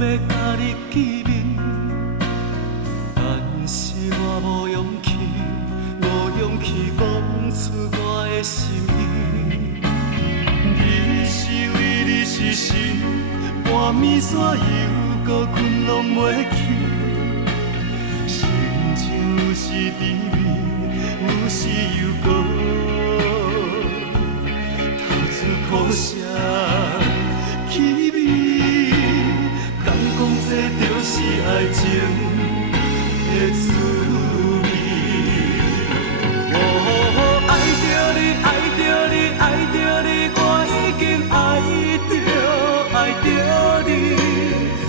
要甲你见面，但是我无勇气，无勇气讲出我的心意。你是为你是神，半暝山犹搁困拢袂去，心情有时甜蜜，有时又搁透出苦涩气味。敢讲这就是爱情的滋味。哦，爱着你，爱着你，爱着你，我已经爱着你。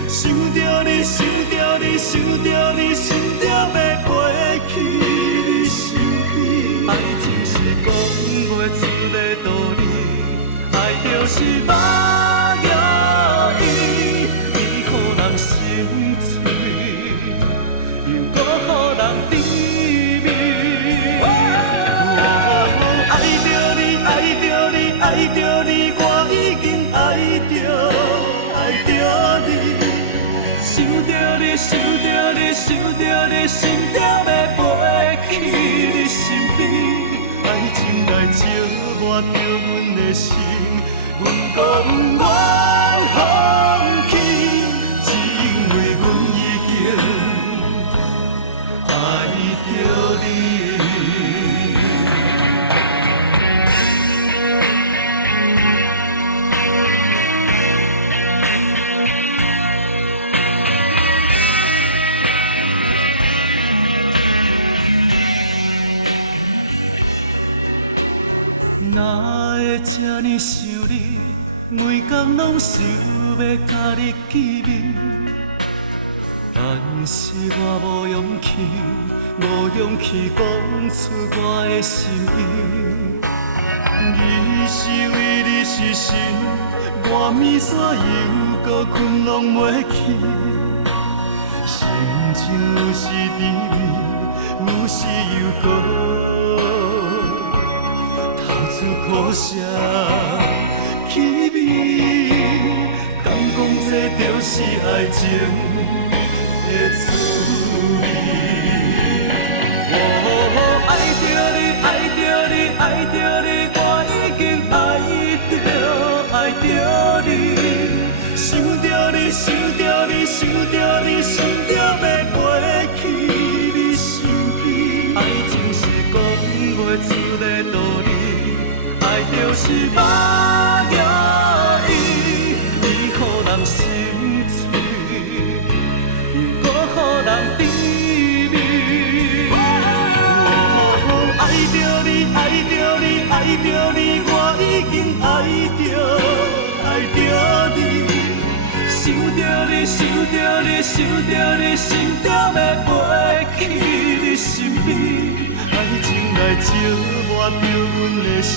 想着你，想着你，想着你，心中要飞去你身边。爱情是讲袂出的道理，爱就是目药医，医予人心醉，又搁予人甜蜜。爱着你，爱着你，爱着你，我已经爱着你。想着你，想着你，想着你，心中要飞去你身边。爱情来烧磨着阮的心，阮讲我放弃，只因为阮已经爱着你。哪会这呢想你，每天拢想要甲你见面，但是我无勇气，无勇气讲出我的心意。你是为你是神，半暝山犹搁困拢袂去，心情有时甜蜜，有时又搁苦涩气味，敢讲这就是爱情的滋味。哦，爱着你，爱着你，爱着你，我已经爱着你。想着你，想着你，想着你，心中要飞去你身边。爱情是讲袂出的道理，爱就是目药医，医予人心醉，又搁予人甜蜜。爱着你，爱着你，爱着你，我已经爱着你。想着你，想着你，想着你，心中要飞去你身边。爱情来烧磨着阮的心。